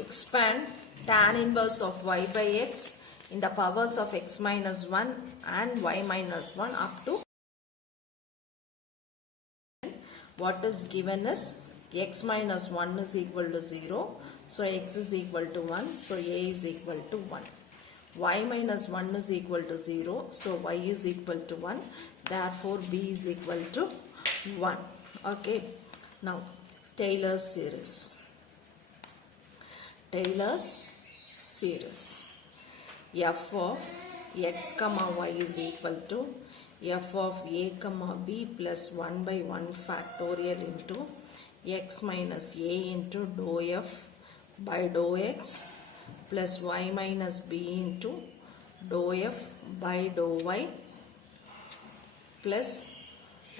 Expand tan inverse of y by x in the powers of x minus 1 and y minus 1 up to what is given is x minus 1 is equal to 0. So x is equal to 1. So a is equal to 1. Y minus 1 is equal to 0. So y is equal to 1. Therefore b is equal to 1. Okay. Now Taylor's series. Taylor's series. F of x comma y is equal to f of a comma b plus 1 by 1 factorial into x minus a into dou f by dou x plus y minus b into dou f by dou y plus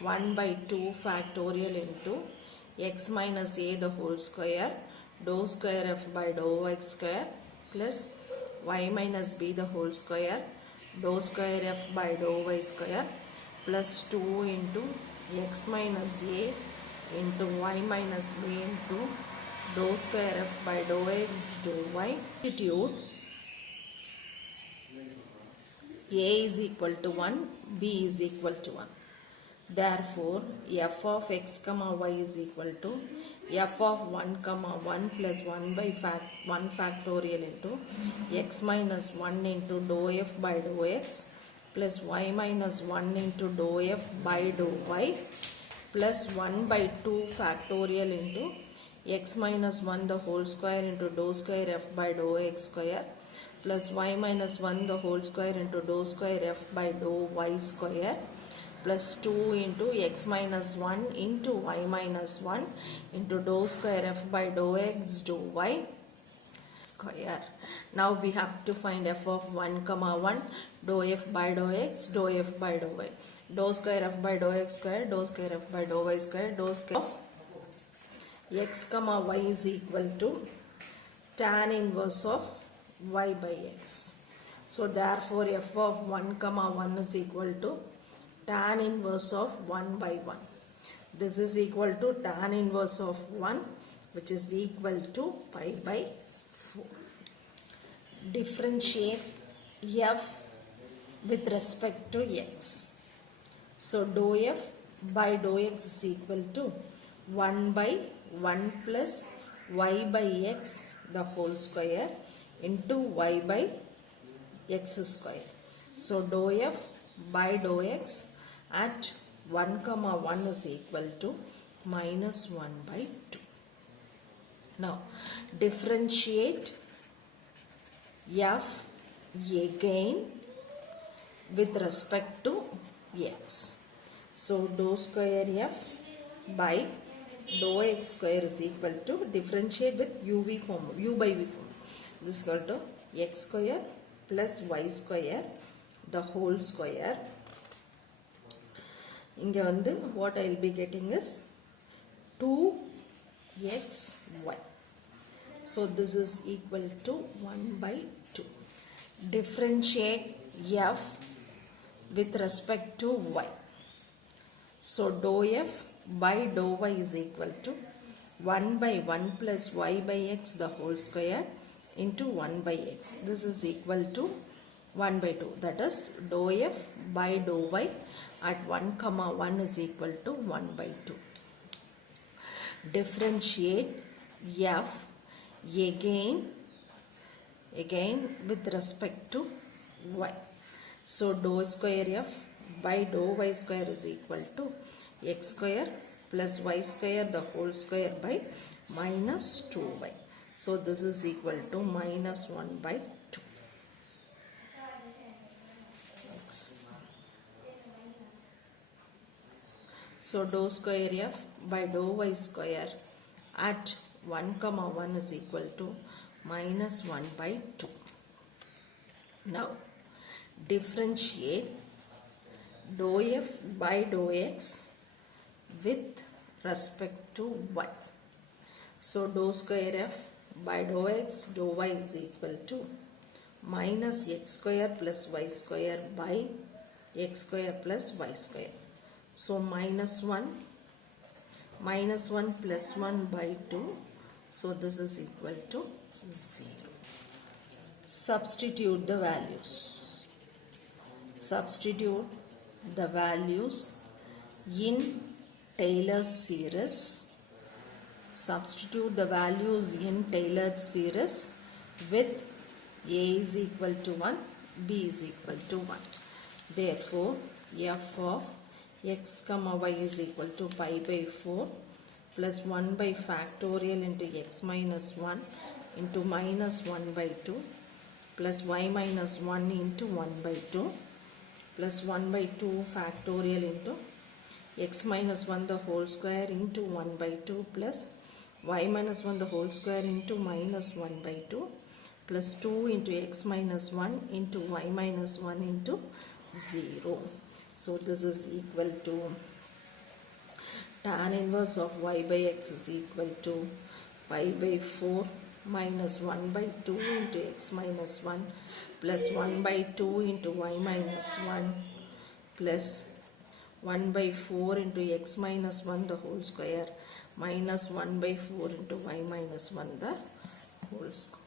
1 by 2 factorial into x minus a the whole square dou square f by dou x square plus y minus b the whole square dou square f by dou y square plus 2 into x minus a into y minus b into dou square f by dou x dou y. Substitute a is equal to 1, b is equal to 1. Therefore, f of x comma y is equal to f of 1 comma 1 plus 1 by 1 factorial into x minus 1 into dou f by dou x plus y minus 1 into dou f by dou y plus 1 by 2 factorial into x minus 1 the whole square into dou square f by dou x square plus y minus 1 the whole square into dou square f by dou y square plus 2 into x minus 1 into y minus 1 into dou square f by dou x dou y square. Now we have to find f of 1 comma 1 dou f by dou x dou f by dou y dou square f by dou x square dou square f by dou y square dou square of x comma y is equal to tan inverse of y by x. So therefore f of 1 comma 1 is equal to tan inverse of 1 by 1. This is equal to tan inverse of 1, which is equal to pi by 4. Differentiate f with respect to x. So dou f by dou x is equal to 1 by 1 plus y by x the whole square into y by x square. So dou f by dou x at 1 comma 1 is equal to minus 1 by 2. Now differentiate f again with respect to x. So dou square f by dou x square is equal to differentiate with uv form, u by v form. This is equal to x square plus y square the whole square. இங்க வந்து what I will be getting is 2xy. So this is equal to 1 by 2. Differentiate f with respect to y. So dou f by dou y is equal to 1 by 1 plus y by x the whole square into 1 by x. This is equal to 1 by 2. That is dou f by dou y at 1 comma 1 is equal to 1 by 2. Differentiate f again with respect to y. So dou square f by dou y square is equal to x square plus y square the whole square by minus 2y. So this is equal to minus 1 by 2. So dou square f by dou y square at 1 comma 1 is equal to minus 1 by 2. Now differentiate dou f by dou x with respect to y. So dou square f by dou x dou y is equal to minus x square plus y square by x square plus y square. So minus 1 plus 1 by 2. So this is equal to 0. Substitute the values. Substitute the values in Taylor's series. Substitute the values in Taylor's series with a is equal to 1, b is equal to 1. Therefore, f of x comma y is equal to pi by 4 plus 1 by factorial into x minus 1 into minus 1 by 2 plus y minus 1 into 1 by 2 plus 1 by 2 factorial into x minus 1 the whole square into 1 by 2 plus y minus 1 the whole square into minus 1 by 2 plus 2 into x minus 1 into y minus 1 into 0. So this is equal to tan inverse of y by x is equal to pi by 4 minus 1 by 2 into x minus 1 plus 1 by 2 into y minus 1 plus 1 by 4 into x minus 1 the whole square minus 1 by 4 into y minus 1 the whole square.